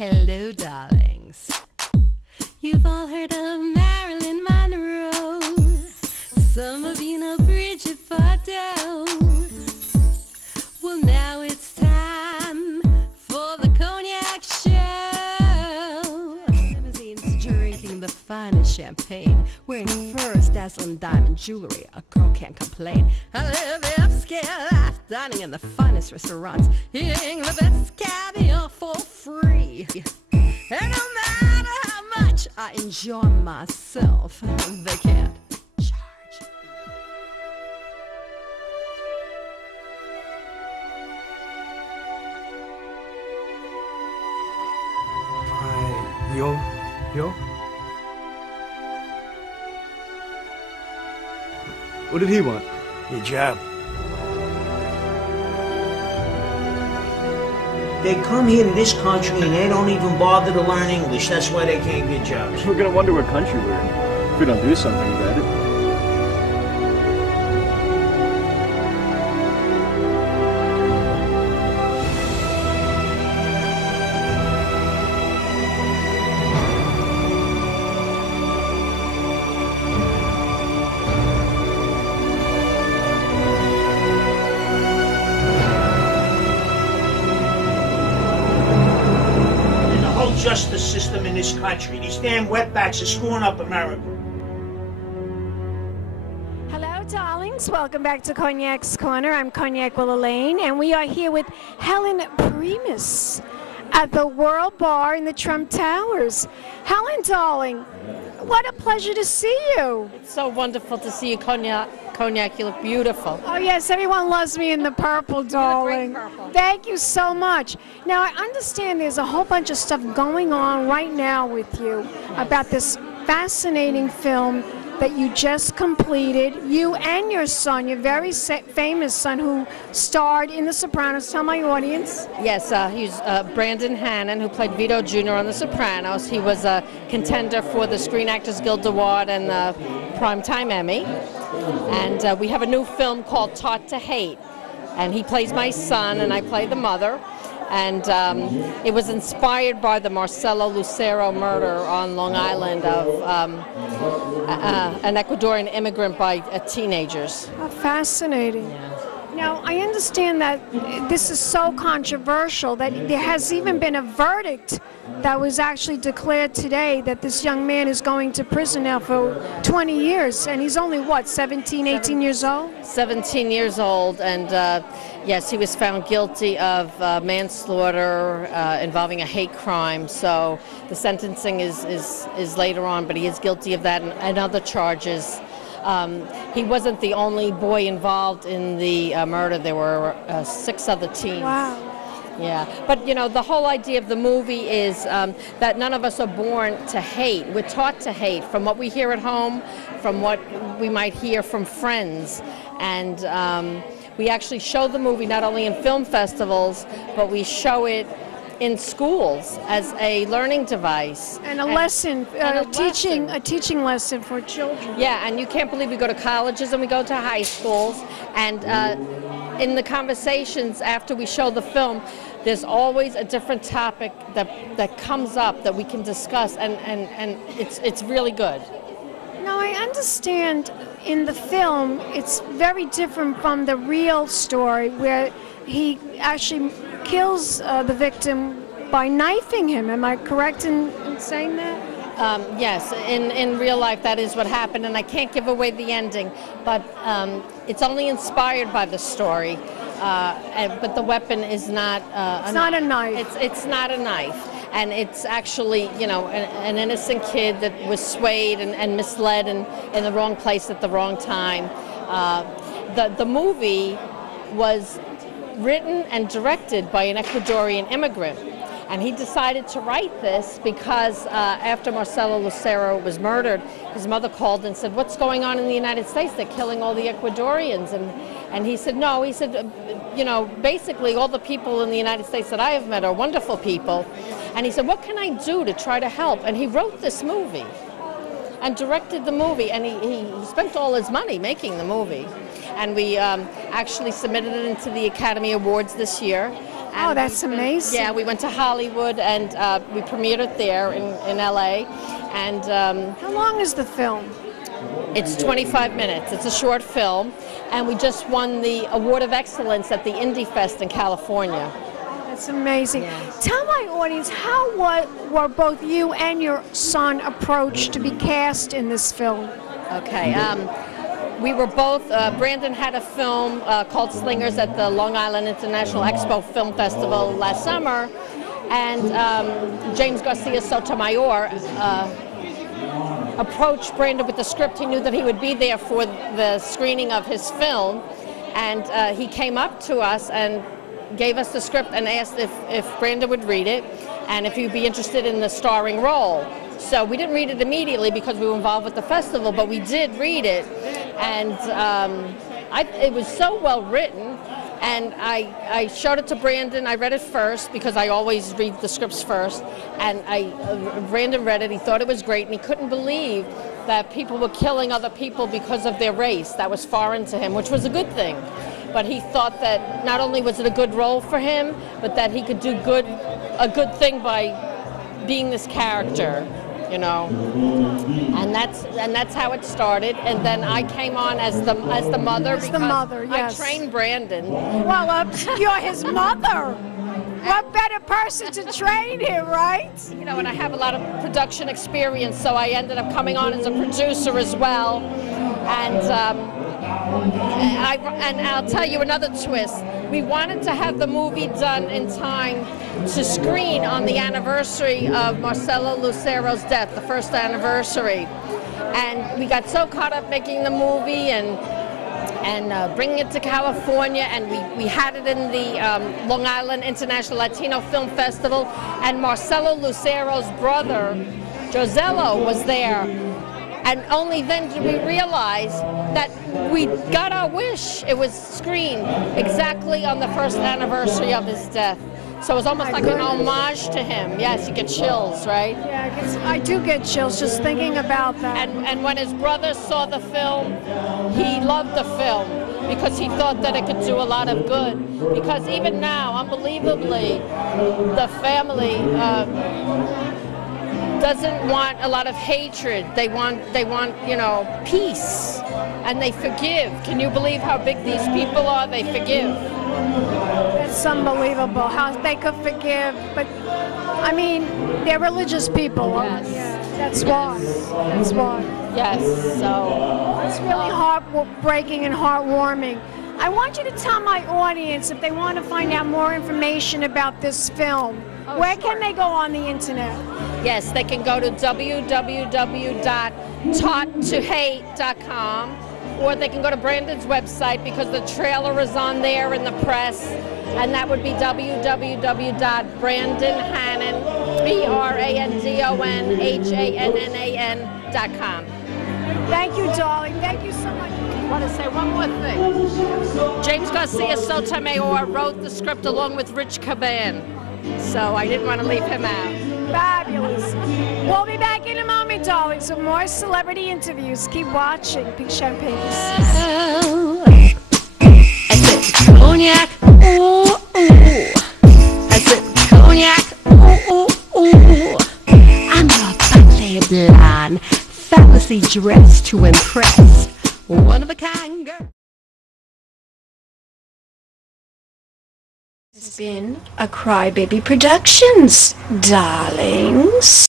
Hello, darlings. You've all heard of Marilyn Monroe. Some of you know Bridget Bardot. Well, now it's time for the Cognac Show. Limousines drinking the finest champagne, wearing furs, dazzling diamond jewelry. A girl can't complain. I live the upscale life, dining in the finest restaurants, eating the best caviar for free. And no matter how much I enjoy myself, they can't charge. Yo? What did he want? Your job. They come here to this country and they don't even bother to learn English. That's why they can't get jobs. We're gonna wonder what country we're in if we don't do something about it. Justice system in this country. These damn wetbacks are screwing up America. Hello, darlings. Welcome back to Cognac's Corner. I'm Cognac Wellerlane, and we are here with Helen Proimos at the World Bar in the Trump Towers. Helen, darling, what a pleasure to see you. It's so wonderful to see you, Cognac. You look beautiful. Oh, yes, everyone loves me in the purple, darling. Purple. Thank you so much. Now, I understand there's a whole bunch of stuff going on right now with you about this fascinating film that you just completed. You and your son, your very famous son, who starred in The Sopranos. Tell my audience. Yes, he's Brandon Hannan, who played Vito Jr. on The Sopranos. He was a contender for the Screen Actors Guild Award and the Primetime Emmy. And we have a new film called Jr.Hate. And he plays my son, and I play the mother. And it was inspired by the Marcelo Lucero murder on Long Island of an Ecuadorian immigrant by teenagers. How fascinating. Now, I understand that this is so controversial that there has even been a verdict that was actually declared today that this young man is going to prison now for 20 years. And he's only, what, 17, 18 years old? 17 years old, and yes, he was found guilty of manslaughter involving a hate crime. So the sentencing is later on, but he is guilty of that and other charges. He wasn't the only boy involved in the murder. There were 6 other teens. Wow. Yeah, but you know, the whole idea of the movie is that none of us are born to hate. We're taught to hate from what we hear at home, from what we might hear from friends. And we actually show the movie not only in film festivals, but we show it in schools as a learning device. And a lesson, a teaching lesson for children. Yeah, and you can't believe we go to colleges and we go to high schools, and in the conversations after we show the film, there's always a different topic that comes up that we can discuss, and it's really good. Now, I understand in the film it's very different from the real story where he actually kills the victim by knifing him. Am I correct in saying that? Yes, in real life that is what happened, and I can't give away the ending, but it's only inspired by the story. But the weapon is not it's not a knife. It's not a knife, and it's actually, you know, an innocent kid that was swayed and misled and in the wrong place at the wrong time. The movie was written and directed by an Ecuadorian immigrant. And he decided to write this because after Marcelo Lucero was murdered, his mother called and said, "What's going on in the United States? They're killing all the Ecuadorians." And he said, "No." He said, "You know, basically all the people in the United States that I have met are wonderful people." And he said, "What can I do to try to help?" And he wrote this movie and directed the movie, and he spent all his money making the movie. And we actually submitted it into the Academy Awards this year. Oh, that's amazing. Yeah, we went to Hollywood and we premiered it there in LA. And how long is the film? it's 25 minutes. It's a short film. And we just won the Award of Excellence at the Indie Fest in California. That's amazing. Yes. Tell my audience, how were both you and your son approached to be cast in this film? Okay. We were both, Brandon had a film called Slingers at the Long Island International Expo Film Festival last summer, and James Garcia Sotomayor approached Brandon with the script. He knew that he would be there for the screening of his film, and he came up to us and gave us the script and asked if Brandon would read it and if he'd be interested in the starring role. So we didn't read it immediately because we were involved with the festival, but we did read it, and it was so well written, and I showed it to Brandon. I read it first because I always read the scripts first, and Brandon read it. He thought it was great, and he couldn't believe that people were killing other people because of their race. That was foreign to him, which was a good thing. But he thought that not only was it a good role for him, but that he could do a good thing by being this character. You know, and that's how it started. And then I came on as the mother. As the mother, yes. I trained Brandon. Well, you're his mother. What better person to train him, right? You know, and I have a lot of production experience, so I ended up coming on as a producer as well. And I'll tell you another twist. We wanted to have the movie done in time to screen on the anniversary of Marcelo Lucero's death, the first anniversary. And we got so caught up making the movie and bringing it to California, and we had it in the Long Island International Latino Film Festival, and Marcelo Lucero's brother, Josello, was there. And only then did we realize that we got our wish. It was screened exactly on the first anniversary of his death. So it was almost like an homage to him. Yes, you get chills, right? Yeah, I do get chills just thinking about that. And when his brother saw the film, he loved the film because he thought that it could do a lot of good. Because even now, unbelievably, the family doesn't want a lot of hatred. They want, you know, peace, and they forgive. Can you believe how big these people are? They forgive. It's unbelievable how they could forgive, but I mean, they're religious people. Yes. Yeah, that's why. That's why. Yes. So it's really heartbreaking and heartwarming. I want you to tell my audience if they want to find out more information about this film. Where can they go on the internet? Yes, they can go to www.taughttohate.com, or they can go to Brandon's website because the trailer is on there in the press, and that would be www.brandonhannan, BRANDONHANNAN.com. Thank you, darling. Thank you so much. I want to say one more thing. James Garcia Sotomayor wrote the script along with Rich Caban, so I didn't want to leave him out. Fabulous. We'll be back in a moment, darling. Some more celebrity interviews. Keep watching. Pink Champagne. I said cognac, ooh, ooh. I said cognac, ooh, ooh, ooh. I'm a bubbly blonde, fallacy dressed to impress. One of a kind girl. It's been a Crybaby Productions, darlings.